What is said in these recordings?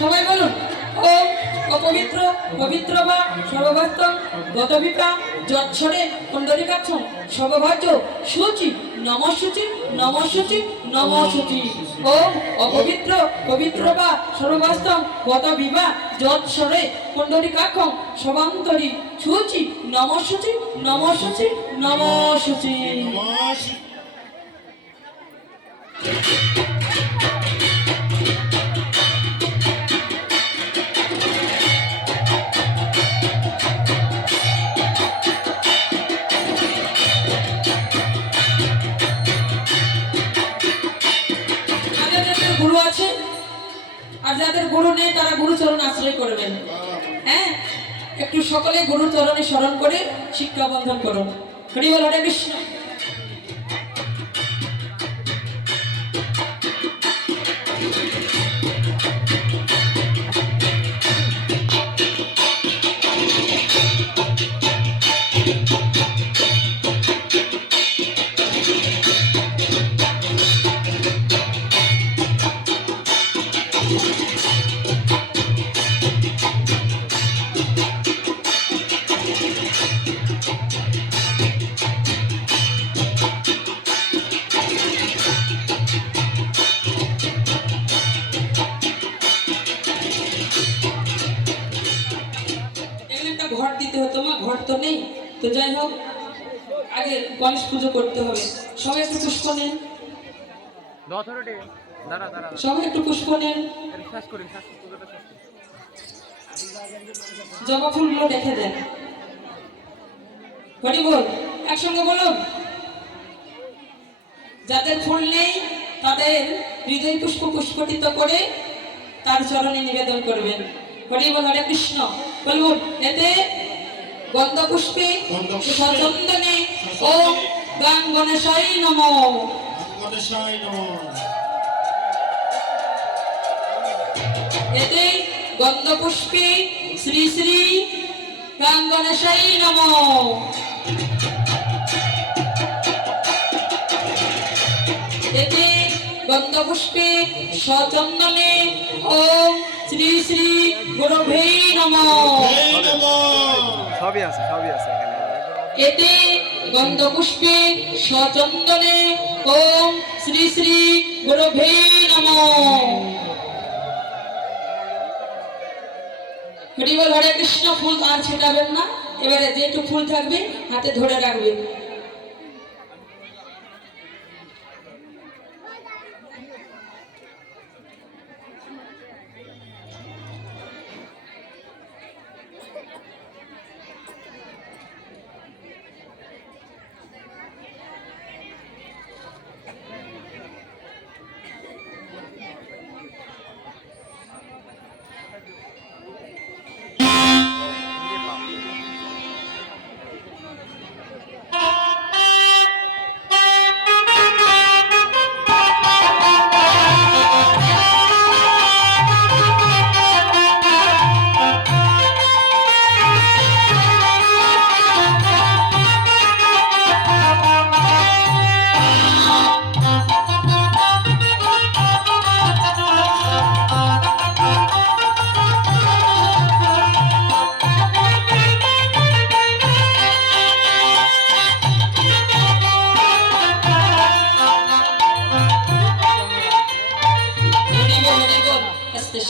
সবাই বলুন ওম অপবিত্র পবিত্র বা সর্ববাস্তব গতবিকা যচ্ছরে কুণ্ডলিকাক্ষম সর্বভাজ্য শুচি নমঃশুচি নমঃশুচি নমঃশুচি। ওম অপবিত্র পবিত্র বা সর্ববাস্তব গতবিবা যচ্ছরে কুণ্ডলিকাক্ষম সবান্তরি শুচি নমঃশুচি নমঃশুচি নমঃশুচি। গুরু আছে আর যাদের গুরু নেই তারা গুরুচরণ আশ্রয় করবেন। হ্যাঁ, একটু সকলে গুরুচরণে স্মরণ করে শিক্ষা বন্ধন করুন। হরি বল, হরে কৃষ্ণ। ঘর দিতে হতো, মা ঘর তো নেই, তো যাই হোক আগে গণেশ পুজো করতে হবে। সবাই একটু পুষ্প নেন, সবাই একটু পুষ্প নেন, জবা ফুলগুলো রেখে দেন। হরি বল, একসঙ্গে বলুন। যাদের ফুল নেই তাদের হৃদয় পুষ্প পুষ্পটিত করে তার চরণে নিবেদন করবেন। হরি বল, হরে কৃষ্ণ। বলুন, এতে গন্ধ পুষ্পে সচন্দনে ওম গাং গণেশায় নমঃ। এতে গন্ধ পুষ্পে শ্রী শ্রী গাং গণেশায় নমঃ। এতে গন্ধ পুষ্পে সচন্দনে ওম শ্রী শ্রী গুরুভে নমঃ। সবই আছে এখানে। এতে গন্ধ পুষ্পে সচন্দনে ওম শ্রী শ্রী গুরুভে নমঃ। হরি বল, হরে কৃষ্ণ। ফুল আর ছেটাবেন না, এবারে যেটুকু ফুল থাকবে হাতে ধরে রাখবেন।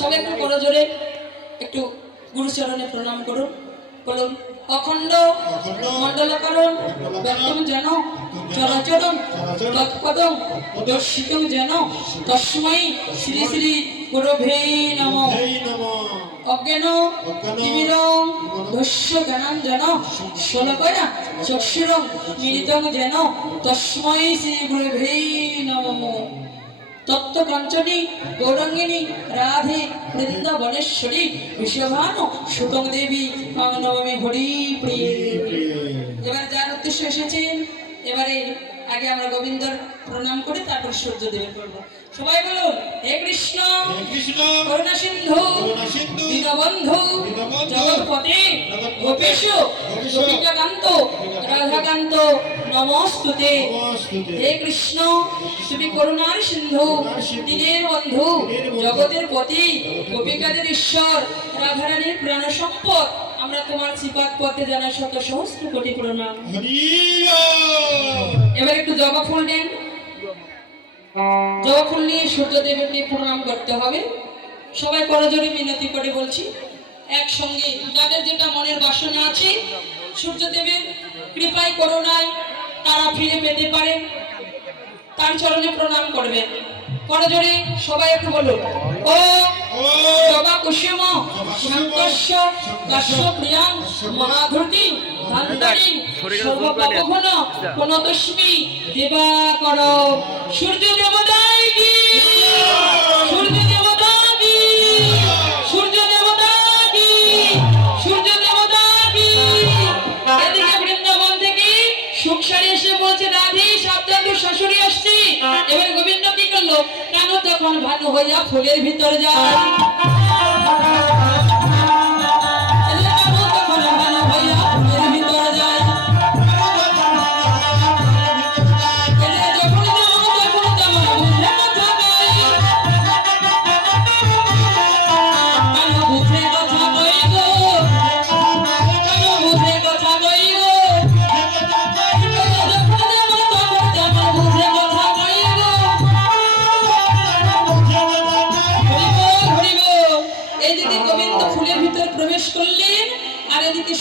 সবাই একটু বড় জোরে একটু গুরুচরণে প্রণাম করুন। বলুন, অখণ্ড মণ্ডলকারণ ব্যক্তম যেন চরাচরণ তৎপদং দর্শিতং যেন তস্मै শ্রী শ্রী গুরুভে নমঃ। অজ্ঞান তিমিরং ধস্য জ্ঞানাঞ্জন শলাকয়া চক্ষুরং মিলিতং যেন তস্मै শ্রী গুরুভে নমঃ। তত্ত্ব কাঞ্চনী গৌরাঙ্গিনী রাধে বৃন্দাবনেশ্বরী বিশ্বভানু সুতং দেবী নবমী হরি প্রিয়ে। এবারে যার উদ্দেশ্যে এসেছেন এবারে আগে আমরা গোবিন্দর প্রণাম করে তারপর সূর্যদেবের করব। সবাই বলুন হে কৃষ্ণ করুণা সিন্ধু দীনবন্ধু জগৎপতে গোপেশ গোপিকাকান্ত রাধাকান্ত নমস্তুতে। হে কৃষ্ণ তুমি করুণার সিন্ধু দীনের বন্ধু জগতের পতি গোপিকাদের ঈশ্বর রাধারানীর প্রাণ সম্পদ, আমরা তোমার শ্রীপাদ পথে জানাই শত সহস্র কোটি প্রণাম। এবার একটু জবা ফুল নেন, জবা ফুল নিয়ে সূর্যদেবকে প্রণাম করতে হবে। সবাই করজোড়ে মিনতি করে বলছি একসঙ্গে, যাদের যেটা মনের বাসনা আছে সূর্যদেবের কৃপায় করুণায় তারা ফিরে পেতে পারে, তার চরণে প্রণাম করবেন। করজোড়ে সবাই একটু বলুন ও জবা কুসুম শান্তস্য কাশ্যপ্রিয়াং মহাধূতি ধান্তারিং সর্বপাপঘন পুনতস্মি দিবাকর। সূর্য দেবতাই কি, সূর্য দেবতা কি, সূর্য দেবতা কি, সূর্য দেবতা কি। এদিকে বৃন্দাবন থেকে সুখসারি এসে বলছে রাধি সাবধান তোর শাশুড়ি আসছে। এবার গোবিন্দ কি করলো, কেন তখন ভানু হইয়া ফুলের ভিতর যায়।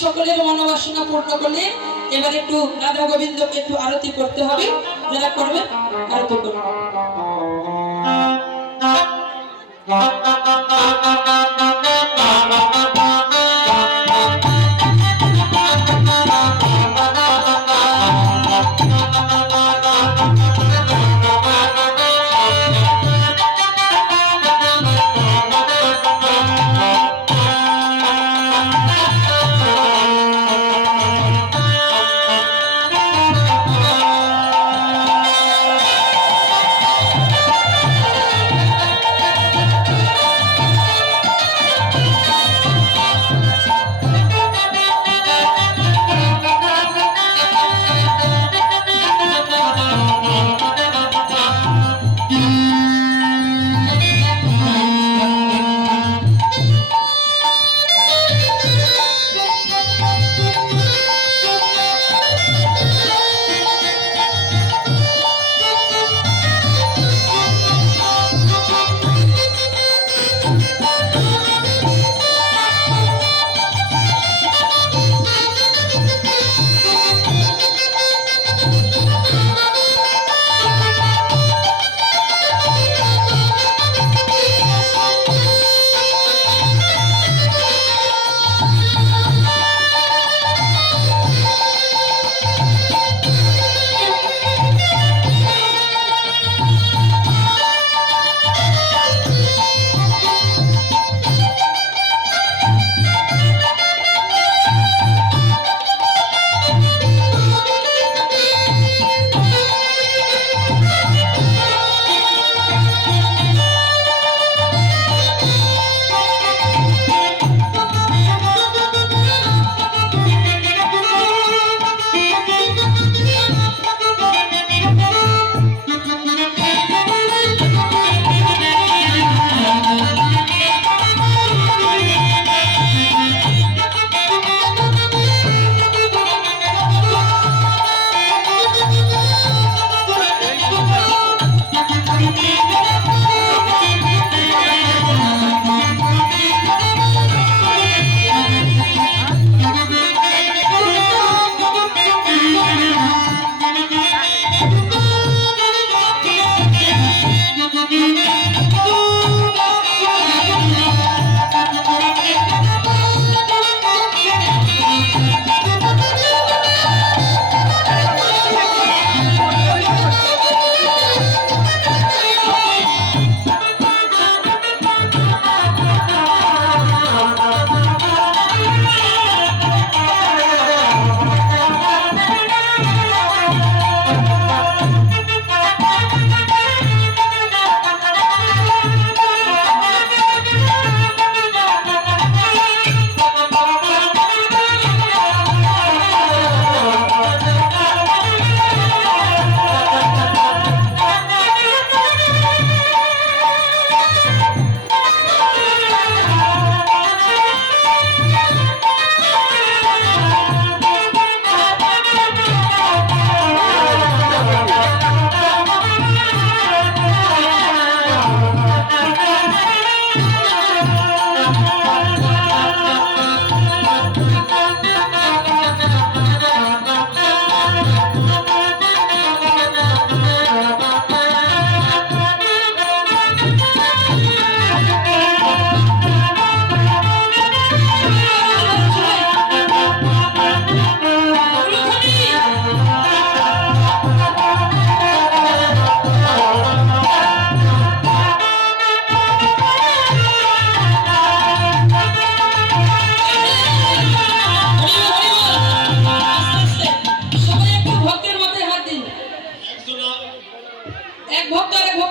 সকলের মনোবাসনা পূর্ণ করলেন। এবার একটু রাধা গোবিন্দকে একটু আরতি করতে হবে, যারা করবেন আরতি করুন।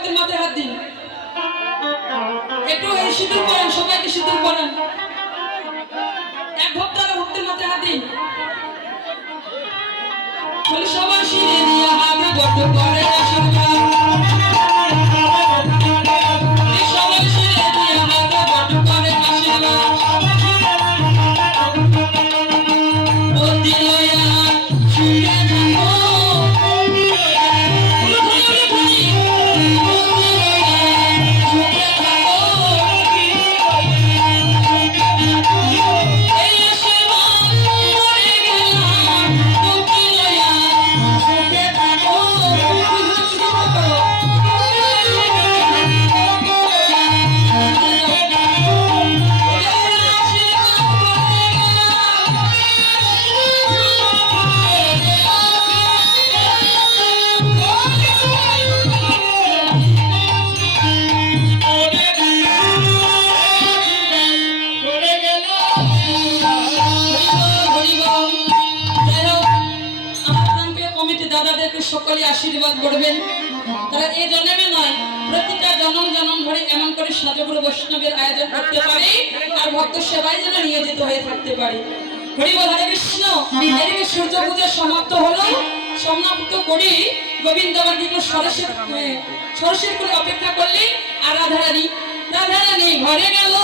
ভক্তের মাথায় হাত দিন, একটু এই সিঁদুর পরান, সবাইকে সিঁদুর পরান। এক ভক্ত আর ভক্তের মাথায় হাত দিন, বলি সবার শিরে দিয়া হাত বট করে আশীর্বাদ। সবার শিরে দিয়া হাত বট করে আশীর্বাদ। অতি লয়া সুখে থাকো, সকলে আশীর্বাদ করবেন। তারা এই জন্মে নয়, প্রতিটা জনম জনম ধরে এমন করে সাজগুরু বৈষ্ণবের আয়োজন করতে পারে আর ভক্ত সেবায় যেন নিয়োজিত হয়ে থাকতে পারে। হরি বল হরে কৃষ্ণ। এদিকে সূর্য পূজা সমাপ্ত হলো, সমাপ্ত করি গোবিন্দ আবার কিন্তু সরস্বতীর করে অপেক্ষা করলে আর রাধারানী ঘরে গেল।